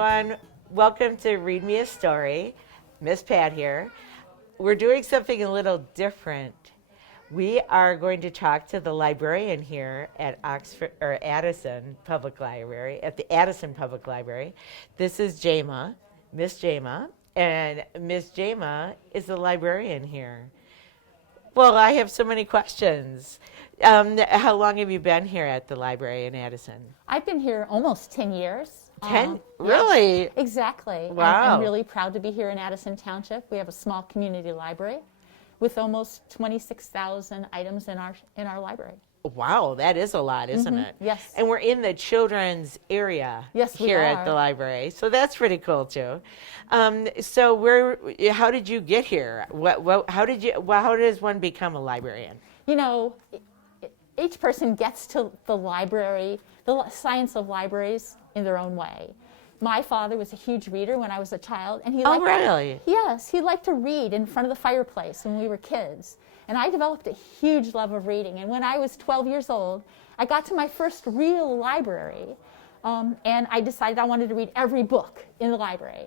everyone. Welcome to Read Me a Story. Miss Pat here. We're doing something a little different. We are going to talk to the librarian here at Addison Public Library, at the Addison Public Library. This is Jaema, Miss Jaema, and Miss Jaema is the librarian here. Well, I have so many questions. How long have you been here at the library in Addison? I've been here almost 10 years. 10? Really? Yes, exactly. Wow. I'm really proud to be here in Addison Township. We have a small community library with almost 26,000 items in our library. Wow, that is a lot, isn't it? Yes. And we're in the children's area here at the library, so that's pretty cool too. So how did you get here? How does one become a librarian? You know, each person gets to the library, the science of libraries in their own way. My father was a huge reader when I was a child, and he liked really? Yes, he liked to read in front of the fireplace when we were kids. And I developed a huge love of reading. And when I was 12 years old, I got to my first real library, and I decided I wanted to read every book in the library.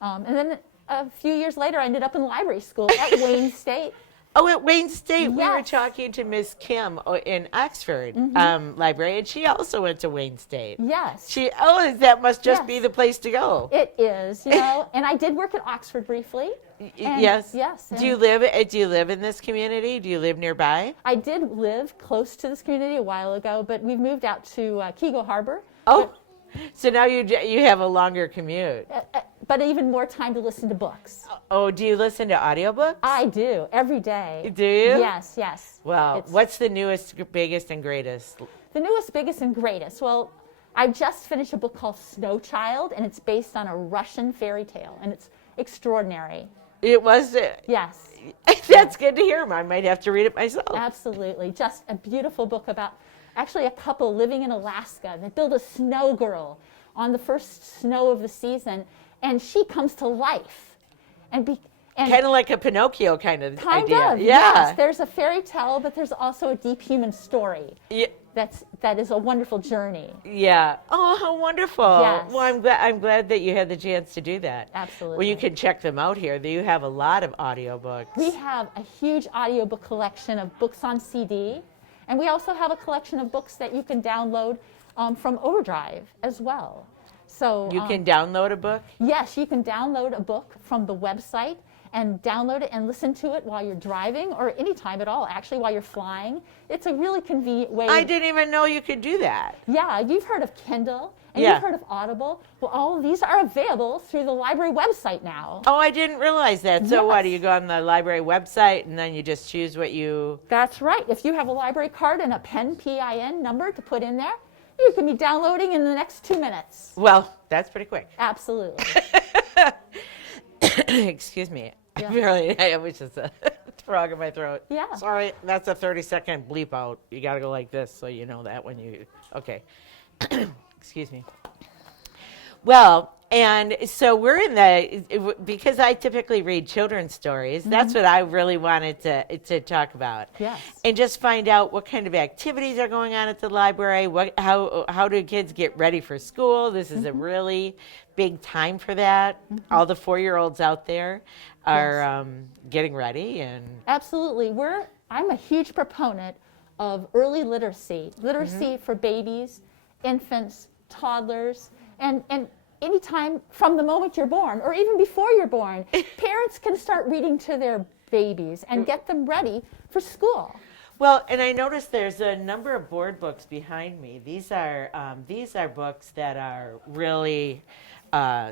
And then a few years later, I ended up in library school at Wayne State. Oh, at Wayne State, Yes. We were talking to Miss Kim in Oxford Library, and she also went to Wayne State. Yes. That must just Yes. be the place to go. It is, you know, and I did work at Oxford briefly. Yes. Yes. Do you live in this community? Do you live nearby? I did live close to this community a while ago, but we've moved out to Kego Harbor. Oh, so now you have a longer commute. But even more time to listen to books. Oh, do you listen to audiobooks? I do, every day. Do you? Yes, yes. Well, what's the newest, biggest, and greatest? The newest, biggest, and greatest. Well, I just finished a book called Snow Child, and it's based on a Russian fairy tale, and it's extraordinary. It was? Yes. That's good to hear. I might have to read it myself. Absolutely. Just a beautiful book about actually a couple living in Alaska that build a snow girl on the first snow of the season, and she comes to life. And kind of like a Pinocchio kind of idea. Kind of, yeah. Yes. There's a fairy tale, but there's also a deep human story. Yeah. That is a wonderful journey. Yeah. Oh, how wonderful. Yes. Well, I'm glad that you had the chance to do that. Absolutely. Well, you can check them out here. You have a lot of audiobooks. We have a huge audiobook collection of books on CD, and we also have a collection of books that you can download from Overdrive as well. So you can download a book? Yes, you can download a book from the website and download it and listen to it while you're driving or any time at all, actually, while you're flying. It's a really convenient way. I didn't even know you could do that. Yeah, you've heard of Kindle and you've heard of Audible. Well, all of these are available through the library website now. Oh, I didn't realize that. So what, do you go on the library website and then you just choose what you... That's right. If you have a library card and a PIN number to put in there, you can be downloading in the next 2 minutes. Well, that's pretty quick. Absolutely. Excuse me. Yeah. I was just a frog in my throat. Yeah. Sorry, that's a 30-second bleep out. You got to go like this so you know that when you... Okay. Excuse me. Well, and so we're in because I typically read children's stories, that's what I really wanted to talk about. Yes. And just find out what kind of activities are going on at the library, how do kids get ready for school. This is a really big time for that. All the 4-year-olds out there are getting ready. And Absolutely. I'm a huge proponent of early literacy for babies, infants, toddlers, and anytime from the moment you're born or even before you're born, parents can start reading to their babies and get them ready for school. Well, and I noticed there's a number of board books behind me. These are books that are really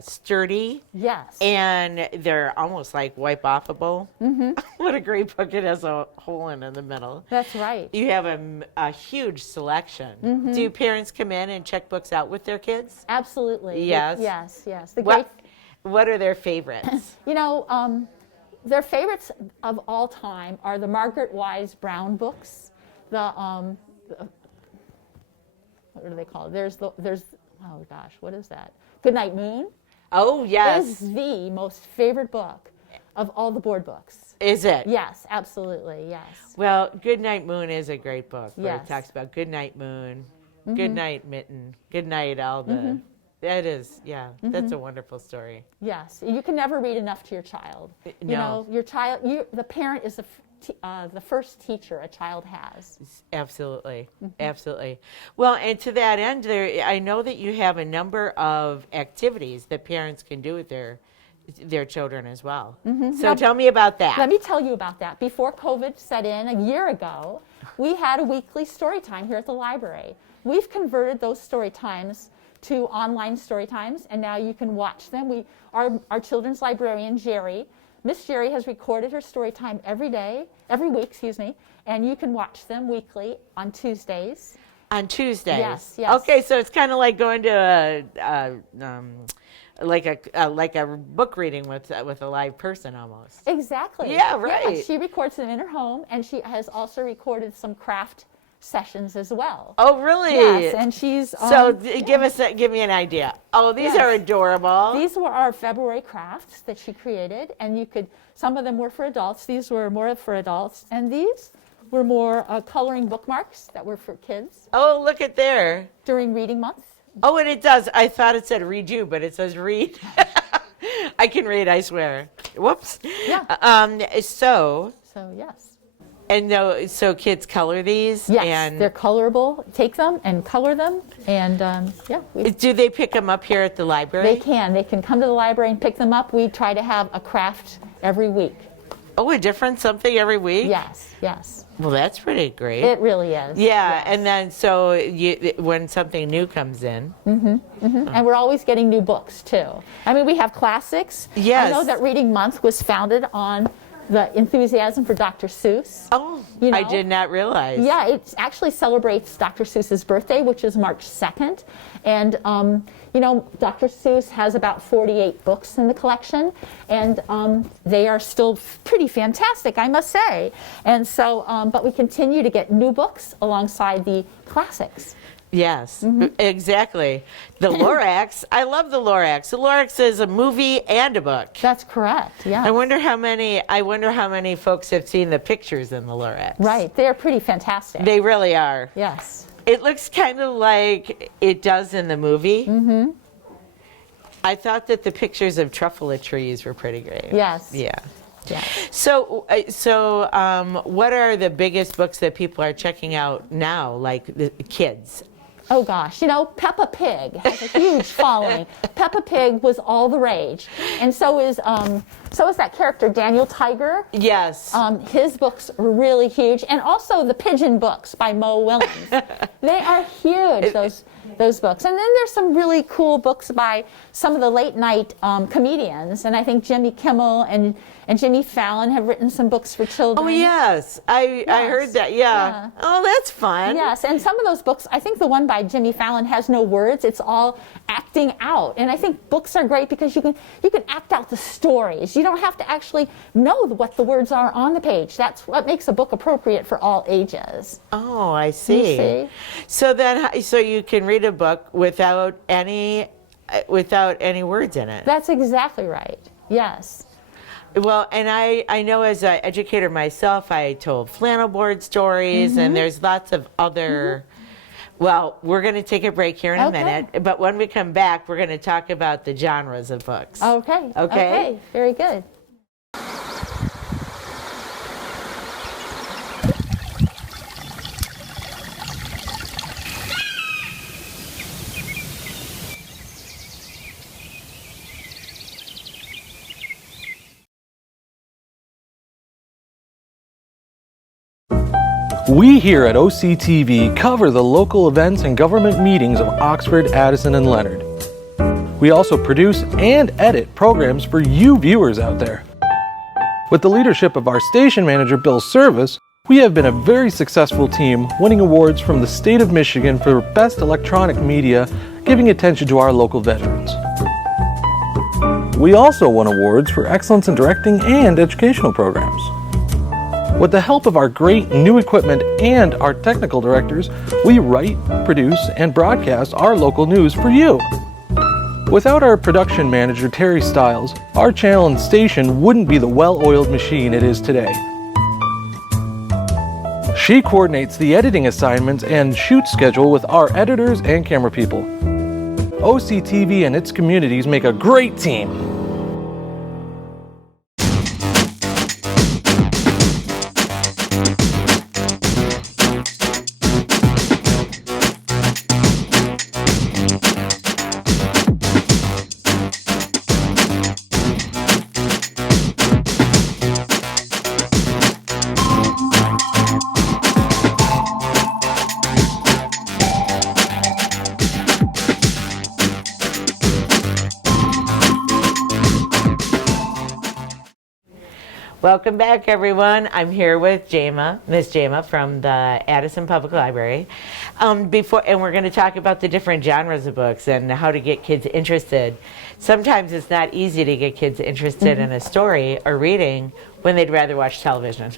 sturdy. Yes. And they're almost like wipe-offable. What a great book. It has a hole in the middle. That's right. You have a huge selection. Do parents come in and check books out with their kids? Absolutely. Yes. Yes. What are their favorites? You know, their favorites of all time are the Margaret Wise Brown books. What are they called? There's oh gosh, what is that? Goodnight Moon. Oh, yes. It is the most favorite book of all the board books. Is it? Yes, absolutely, yes. Well, Goodnight Moon is a great book where Yes. it talks about Goodnight Moon, Goodnight Mitten, Goodnight all the That is, yeah, that's a wonderful story. Yes, you can never read enough to your child. You know, your child, the parent is the first teacher a child has. Absolutely, absolutely. Well, and to that end, I know that you have a number of activities that parents can do with their children as well. So Now, tell me about that. Let me tell you about that. Before COVID set in a year ago, we had a weekly story time here at the library. We've converted those story times to online story times, and now you can watch them. Our children's librarian, Miss Jerry has recorded her story time every week, and you can watch them weekly on Tuesdays. On Tuesdays? Yes, yes. Okay, so it's kind of like going to like a book reading with a live person almost. Exactly. Yeah, right. Yeah, she records them in her home, and she has also recorded some craft sessions as well. Oh, really? Yes, and she's give me an idea. Oh, these are adorable. These were our February crafts that she created, and some of them were for adults. These were more for adults, and these were more coloring bookmarks that were for kids. Oh, look at there. During reading month. Oh, and it does. I thought it said read you, but it says read. I can read, I swear. Whoops. Yeah. So yes. And so kids color these? Yes, and they're colorable. Take them and color them, and do they pick them up here at the library? They can. They can come to the library and pick them up. We try to have a craft every week. Oh, a different something every week? Yes, yes. Well, that's pretty great. It really is. Yeah, yes. And then so when something new comes in. And we're always getting new books, too. I mean, we have classics. Yes. I know that Reading Month was founded on the enthusiasm for Dr. Seuss. Oh, you know? I did not realize. Yeah, it actually celebrates Dr. Seuss's birthday, which is March 2nd. And, Dr. Seuss has about 48 books in the collection, and they are still pretty fantastic, I must say. And so, but we continue to get new books alongside the classics. Yes, exactly. The Lorax, I love the Lorax. The Lorax is a movie and a book. That's correct, yeah. I wonder how many folks have seen the pictures in the Lorax. Right, they're pretty fantastic. They really are. Yes. It looks kind of like it does in the movie. I thought that the pictures of truffula trees were pretty great. Yes. Yeah. Yeah. So, what are the biggest books that people are checking out now, like the kids? Oh gosh, Peppa Pig has a huge following. Peppa Pig was all the rage, and so is that character Daniel Tiger. Yes. His books are really huge, and also the Pigeon books by Mo Willems. They are huge. Those books, and then there's some really cool books by some of the late night comedians, and I think Jimmy Kimmel and Jimmy Fallon have written some books for children. Oh yes, I heard that. Yeah. Oh, that's fun. Yes, and some of those books, I think the one by Jimmy Fallon has no words. It's all acting out, and I think books are great because you can act out the stories. You don't have to actually know what the words are on the page. That's what makes a book appropriate for all ages. Oh, I see. You see? So you can read a book without any words in it. That's exactly right. Yes. Well, and I know as an educator myself, I told flannel board stories, and there's lots of other. Well, we're going to take a break here in a minute, but when we come back, we're going to talk about the genres of books. Okay. Okay. Okay. Very good. We here at OCTV cover the local events and government meetings of Oxford, Addison, and Leonard. We also produce and edit programs for you viewers out there. With the leadership of our station manager, Bill Service, we have been a very successful team, winning awards from the state of Michigan for Best Electronic Media, giving attention to our local veterans. We also won awards for excellence in directing and educational programs. With the help of our great new equipment and our technical directors, we write, produce, and broadcast our local news for you. Without our production manager, Terry Stiles, our channel and station wouldn't be the well-oiled machine it is today. She coordinates the editing assignments and shoot schedule with our editors and camera people. OCTV and its communities make a great team. Welcome back, everyone. I'm here with Jaema, Miss Jaema from the Addison Public Library. And we're going to talk about the different genres of books and how to get kids interested. Sometimes it's not easy to get kids interested in a story or reading when they'd rather watch television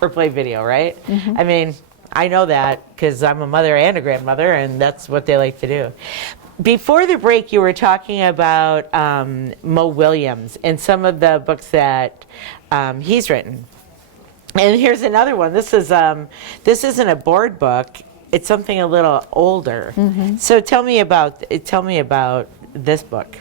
or play video, right? I mean, I know that because I'm a mother and a grandmother, and that's what they like to do. Before the break, you were talking about Mo Williams and some of the books that he's written. And here's another one. This isn't a board book. It's something a little older. So tell me about this book.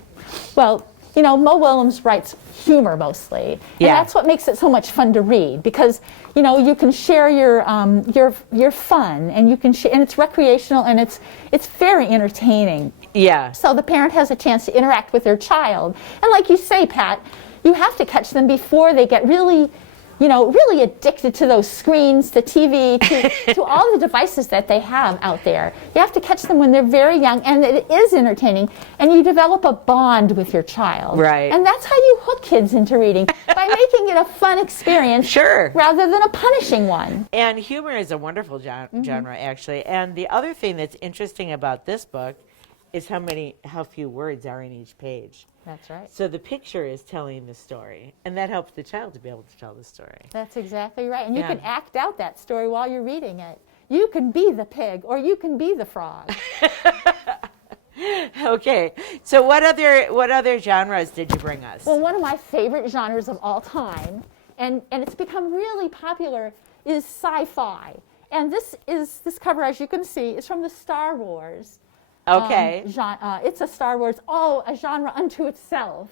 Well, you know, Mo Williams writes humor mostly, and that's what makes it so much fun to read, because you know you can share your fun, and you can and it's recreational, and it's very entertaining. Yeah. So the parent has a chance to interact with their child, and like you say, Pat, you have to catch them before they get really, you know, really addicted to those screens, to TV, to all the devices that they have out there. You have to catch them when they're very young, and it is entertaining, and you develop a bond with your child. Right. And that's how you hook kids into reading, by making it a fun experience rather than a punishing one. And humor is a wonderful genre, actually. And the other thing that's interesting about this book is how few words are in each page. That's right. So the picture is telling the story, and that helps the child to be able to tell the story. That's exactly right. And you can act out that story while you're reading it. You can be the pig, or you can be the frog. Okay. So what other genres did you bring us? Well, one of my favorite genres of all time, and it's become really popular, is sci-fi. And this cover, as you can see, is from the Star Wars. Okay. It's a Star Wars, a genre unto itself.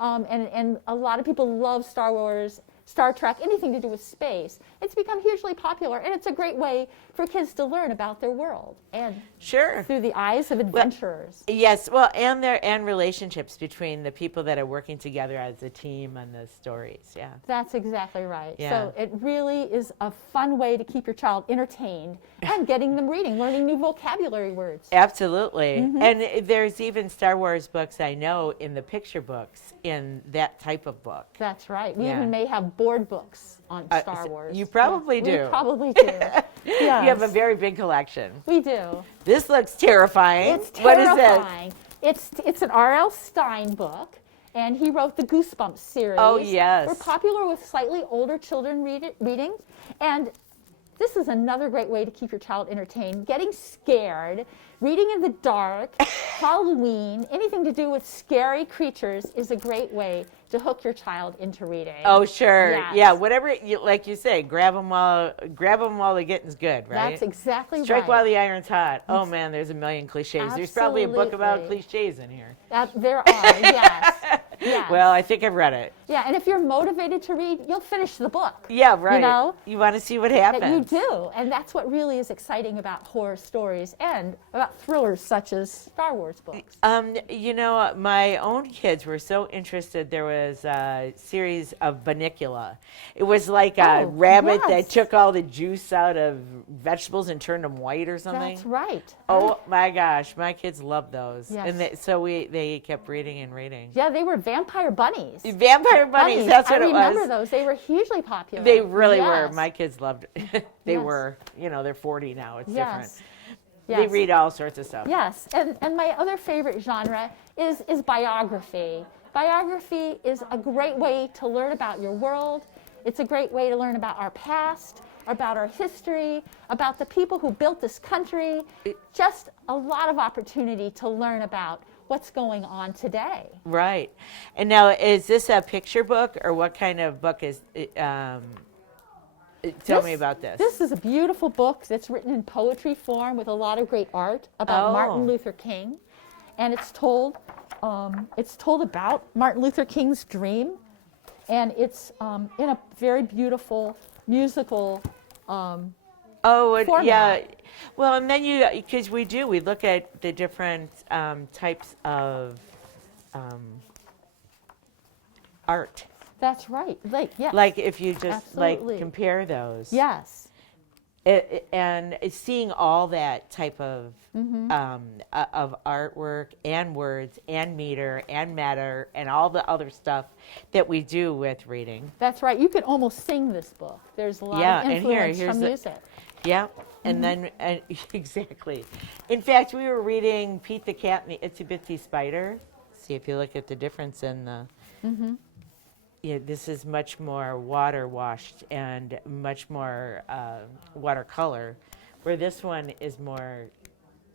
And a lot of people love Star Wars, Star Trek, anything to do with space. It's become hugely popular, and it's a great way for kids to learn about their world, and through the eyes of adventurers. And relationships between the people that are working together as a team on the stories. Yeah. That's exactly right. Yeah. So it really is a fun way to keep your child entertained and getting them reading, learning new vocabulary words. Absolutely. And there's even Star Wars books, I know, in the picture books, in that type of book. That's right. We even may have board books on Star Wars. You probably do. We probably do. Yes. You have a very big collection. We do. This looks terrifying. It's terrifying. What is it? It's an R.L. Stine book, and he wrote the Goosebumps series. Oh, yes. We're popular with slightly older children reading, and this is another great way to keep your child entertained. Getting scared, reading in the dark, Halloween, anything to do with scary creatures is a great way to hook your child into reading. Oh, sure. Yes. Yeah, whatever, like you say, grab them while the getting's good, right? That's exactly Strike right. while the iron's hot. Oh, man, there's a million cliches. Absolutely. There's probably a book about cliches in here. There are, yes. Yes. Well, I think I've read it. Yeah, and if you're motivated to read, you'll finish the book. Yeah, right. You know? You want to see what happens. You do, and that's what really is exciting about horror stories and about thrillers such as Star Wars books. You know, my own kids were so interested. There was a series of Bunnicula. It was like a rabbit that took all the juice out of vegetables and turned them white or something. That's right. Oh my gosh, my kids loved those. Yes. And they kept reading and reading. Yeah, they were vampire bunnies. Vampire bunnies, that's what it was. I remember those. They were hugely popular. They really were. My kids loved it. They were, you know, they're 40 now. It's different. Yes. They read all sorts of stuff. Yes, and my other favorite genre is biography. Biography is a great way to learn about your world. It's a great way to learn about our past, about our history, about the people who built this country. Just a lot of opportunity to learn about what's going on today. Right. And now, is this a picture book, or what kind of book is it? Tell me about this. This is a beautiful book that's written in poetry form with a lot of great art about Martin Luther King. and it's told about Martin Luther King's dream, and it's in a very beautiful musical format. Yeah. Well, and then because we look at the different types of art. That's right. Like, yes. Like if you just Absolutely. like compare those. Yes. And seeing all that type of artwork and words and meter and matter and all the other stuff that we do with reading. That's right. You could almost sing this book. There's a lot of and influence here's from music. Yeah, and then exactly. In fact, we were reading Pete the Cat and the Itsy Bitsy Spider. See if you look at the difference in the. Yeah, this is much more water washed and much more watercolor, where this one is more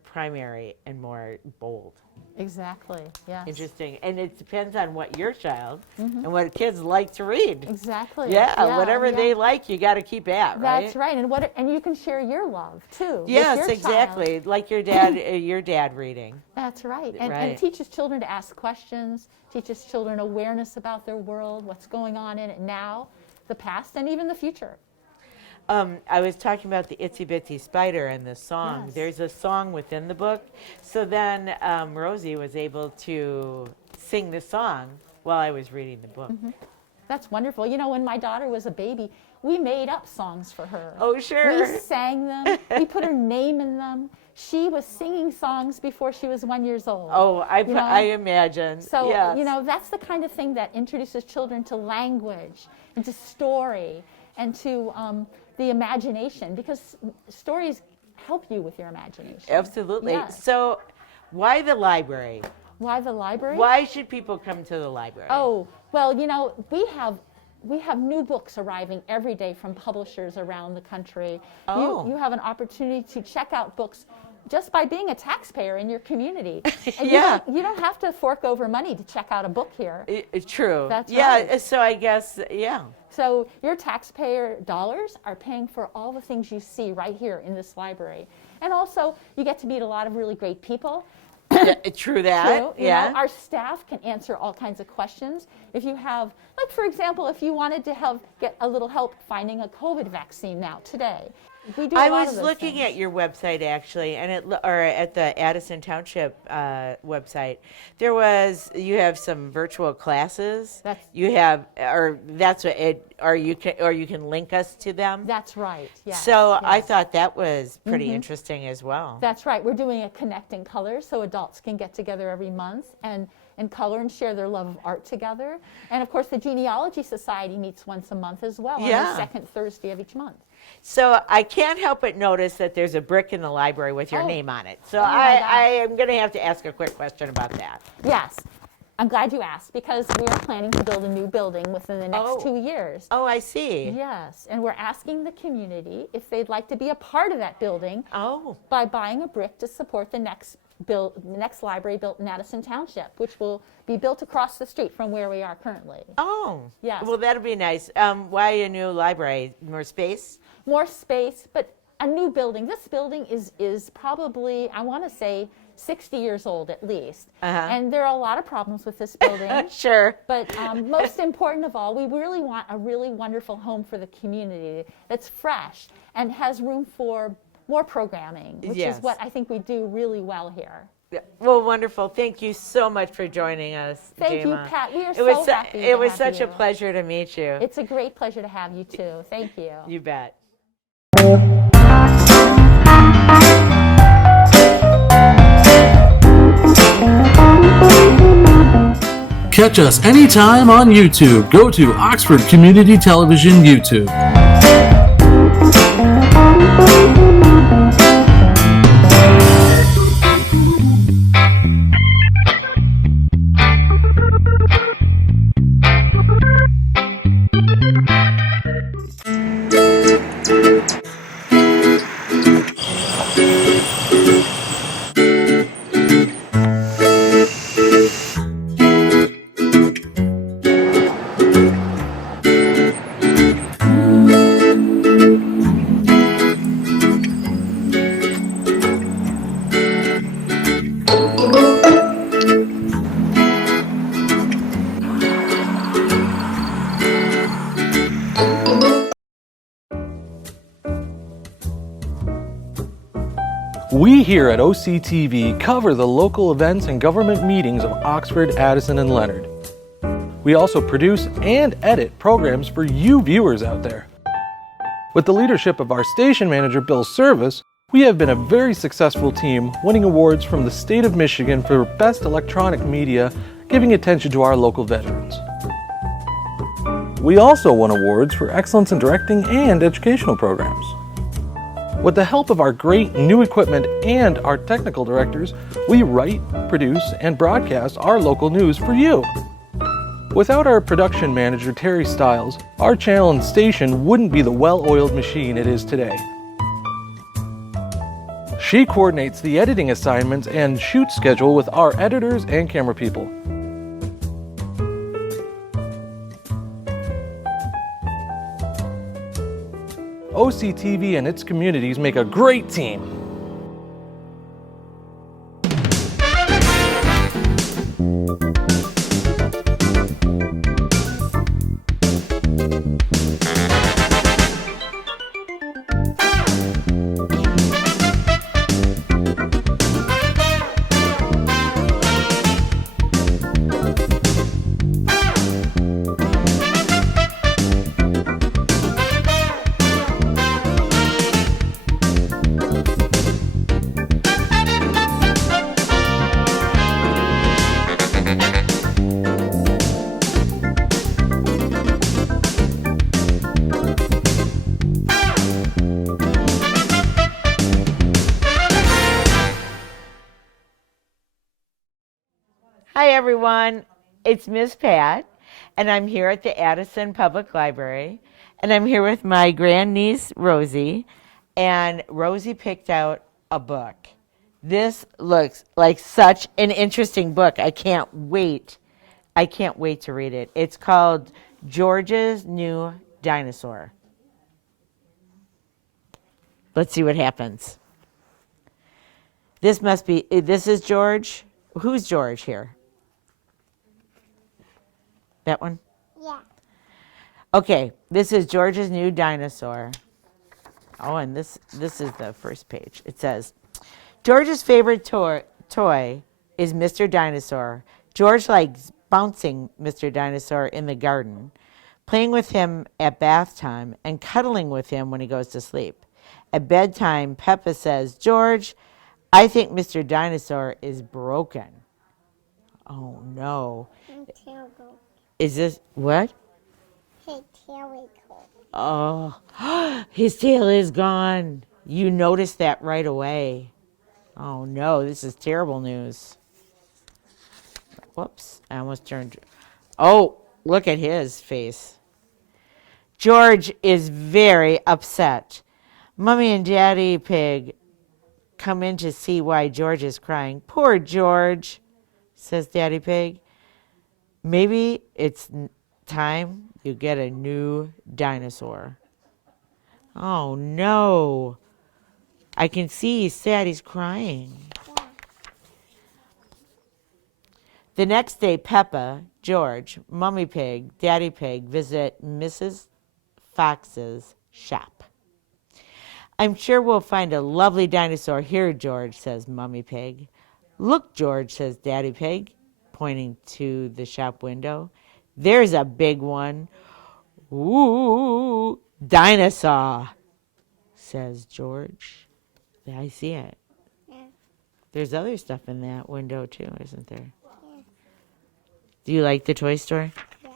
primary and more bold. Exactly. Yes. Interesting, and it depends on what your child and what kids like to read. Exactly. Yeah, whatever they like, you got to keep at, right? That's right, and you can share your love too. with Yes, your exactly. child. Like your dad, your dad reading. That's right. And Right. it teaches children to ask questions, teaches children awareness about their world, what's going on in it now, the past, and even the future. I was talking about the Itsy Bitsy Spider and the song. Yes. There's a song within the book. So then Rosie was able to sing the song while I was reading the book. That's wonderful. You know, when my daughter was a baby, we made up songs for her. Oh, sure. We sang them. We put her name in them. She was singing songs before she was 1 year old. Oh, I know? imagine. So, yes. you know, that's the kind of thing that introduces children to language and to story and to the imagination, because stories help you with your imagination. Absolutely. Yes. So why the library? Why the library? Why should people come to the library? Oh, well, you know, we have new books arriving every day from publishers around the country. Oh. You have an opportunity to check out books just by being a taxpayer in your community. And Yeah. you don't have to fork over money to check out a book here. True. That's yeah, right. So I guess, yeah. So your taxpayer dollars are paying for all the things you see right here in this library. And also, you get to meet a lot of really great people. True that. True. You Yeah. know, our staff can answer all kinds of questions. If you have, like for example, if you wanted to get a little help finding a COVID vaccine now today, we do. I a lot was of those looking things. at your website actually, and or at the Addison Township website. You have some virtual classes. You have, or that's what it, or you can link us to them. That's right. Yes. So yes. I thought that was pretty interesting as well. That's right. We're doing a Connecting Colors, so adults can get together every month and color and share their love of art together. And of course, the Genealogy Society meets once a month as well, on the second Thursday of each month. So I can't help but notice that there's a brick in the library with your name on it. So Oh my gosh. I am going to have to ask a quick question about that. Yes. I'm glad you asked, because we are planning to build a new building within the next 2 years. Oh, I see. Yes, and we're asking the community if they'd like to be a part of that building by buying a brick to support the next library built in Addison Township, which will be built across the street from where we are currently. Oh, yes. Well, that'll be nice. Why a new library? More space? More space, but a new building. This building is probably, I want to say, 60 years old at least. And there are a lot of problems with this building. Sure. But most important of all, we really want a really wonderful home for the community that's fresh and has room for more programming, which is what I think we do really well here. Well, wonderful. Thank you so much for joining us, Thank Jaema. you, Pat. We are so happy It to was have such you. a pleasure to meet you. It's a great pleasure to have you, too. Thank you. You bet. Catch us anytime on YouTube. Go to Oxford Community Television YouTube. here at OCTV cover the local events and government meetings of Oxford, Addison, and Leonard. We also produce and edit programs for you viewers out there. With the leadership of our station manager, Bill Service, we have been a very successful team, winning awards from the state of Michigan for Best Electronic Media, giving attention to our local veterans. We also won awards for excellence in directing and educational programs. With the help of our great new equipment and our technical directors, we write, produce, and broadcast our local news for you. Without our production manager, Terry Stiles, our channel and station wouldn't be the well-oiled machine it is today. She coordinates the editing assignments and shoot schedule with our editors and camera people. OCTV and its communities make a great team. Hi everyone, it's Miss Pat, and I'm here at the Addison Public Library, and I'm here with my grandniece Rosie, and Rosie picked out a book. This looks like such an interesting book. I can't wait to read it. It's called George's New Dinosaur. Let's see what happens. This is George. Who's George here? That one? Yeah. Okay, this is George's New Dinosaur. Oh, and this is the first page. It says, George's favorite toy is Mr. Dinosaur. George likes bouncing Mr. Dinosaur in the garden, playing with him at bath time, and cuddling with him when he goes to sleep. At bedtime, Peppa says, George, I think Mr. Dinosaur is broken. Oh, no. Is this, what? His tail is gone. Oh, his tail is gone. You noticed that right away. Oh, no, this is terrible news. Whoops, I almost turned. Oh, look at his face. George is very upset. Mommy and Daddy Pig come in to see why George is crying. Poor George, says Daddy Pig. Maybe it's time you get a new dinosaur. Oh, no. I can see he's sad. He's crying. Yeah. The next day, Peppa, George, Mummy Pig, Daddy Pig visit Mrs. Fox's shop. I'm sure we'll find a lovely dinosaur here, George, says Mummy Pig. Look, George, says Daddy Pig, pointing to the shop window. There's a big one. Ooh, dinosaur, says George. Yeah, I see it. Yeah. There's other stuff in that window too, isn't there? Yeah. Do you like the toy store? Yeah.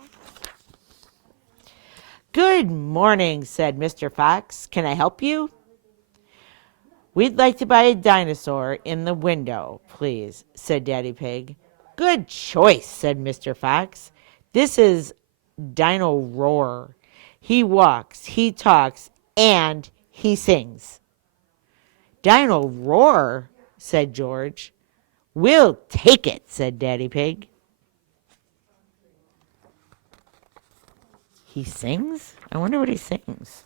Good morning, said Mr. Fox. Can I help you? We'd like to buy a dinosaur in the window, please, said Daddy Pig. Good choice, said Mr. Fox. This is Dino Roar. He walks, he talks, and he sings. Dino Roar, said George. We'll take it, said Daddy Pig. He sings? I wonder what he sings.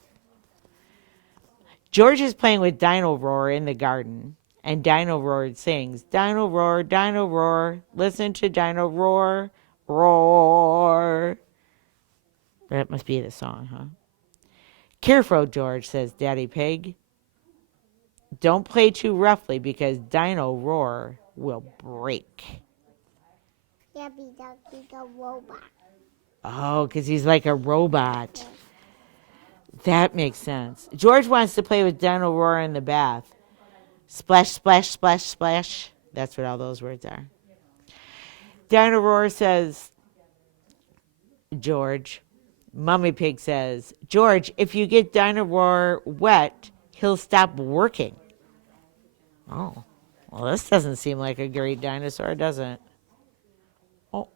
George is playing with Dino Roar in the garden, and Dino Roar sings, Dino Roar, listen to Dino Roar, roar. That must be the song, huh? Careful, George, says Daddy Pig. Don't play too roughly because Dino Roar will break. Yeah, because he's a robot. Oh, because he's like a robot. That makes sense. George wants to play with Dino Roar in the bath. Splash, splash, splash, splash. That's what all those words are. Dino Roar says, George. Mummy Pig says, George, if you get Dino Roar wet, he'll stop working. Oh, well, this doesn't seem like a great dinosaur, does it? Oh,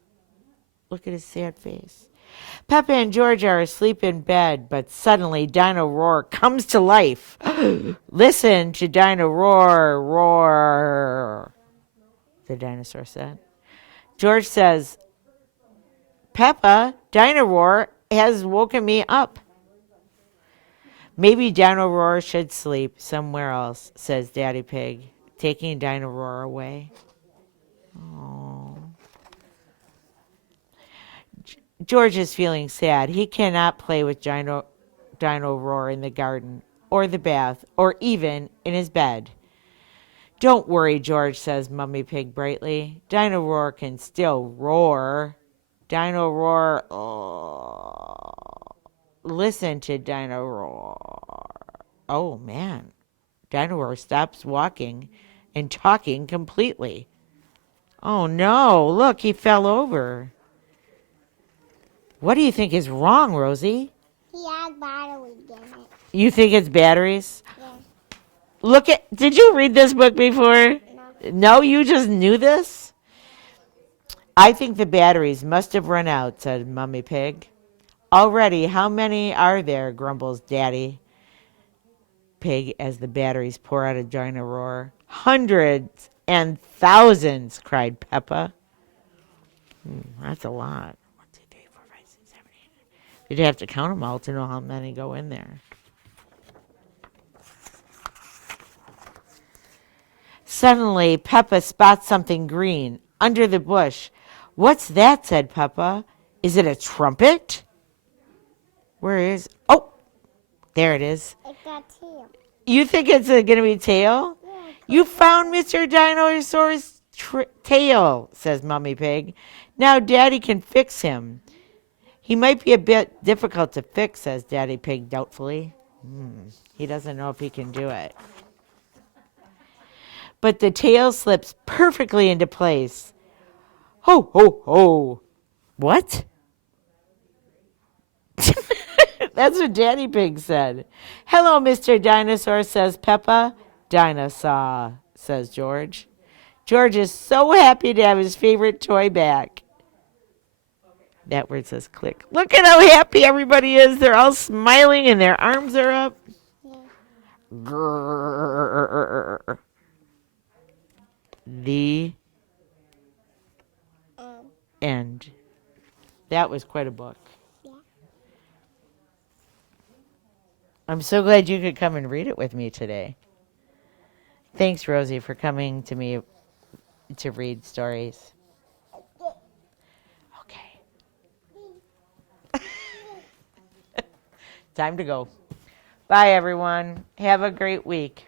look at his sad face. Peppa and George are asleep in bed, but suddenly Dino Roar comes to life. Listen to Dino Roar, roar, the dinosaur said. George says, Peppa, Dino Roar has woken me up. Maybe Dino Roar should sleep somewhere else, says Daddy Pig, taking Dino Roar away. Oh. George is feeling sad. He cannot play with Dino Roar in the garden, or the bath, or even in his bed. Don't worry, George, says Mummy Pig brightly. Dino Roar can still roar. Dino Roar, oh. Listen to Dino Roar. Oh, man. Dino Roar stops walking and talking completely. Oh, no. Look, he fell over. What do you think is wrong, Rosie? He has batteries in it. You think it's batteries? Yes. Did you read this book before? No. No, you just knew this? I think the batteries must have run out, said Mummy Pig. Already, how many are there, grumbles Daddy Pig as the batteries pour out a Dino Roar. Hundreds and thousands, cried Peppa. That's a lot. 1, 2, 3, 4, 5, 6, 7, 8. You'd have to count them all to know how many go in there. Suddenly, Peppa spots something green under the bush. What's that? Said Peppa. Is it a trumpet? Where is? Oh, there it is. It's got tail. You think it's going to be tail? Yeah. You found Mr. Dinosaur's tail, says Mummy Pig. Now Daddy can fix him. He might be a bit difficult to fix, says Daddy Pig doubtfully. He doesn't know if he can do it. But the tail slips perfectly into place. Ho, ho, ho. What? That's what Daddy Pig said. Hello, Mr. Dinosaur, says Peppa. Dinosaur, says George. George is so happy to have his favorite toy back. That word says click. Look at how happy everybody is. They're all smiling and their arms are up. Yeah. Grrr. The end. That was quite a book. Yeah. I'm so glad you could come and read it with me today. Thanks, Rosie, for coming to me to read stories. Okay. Time to go. Bye, everyone. Have a great week.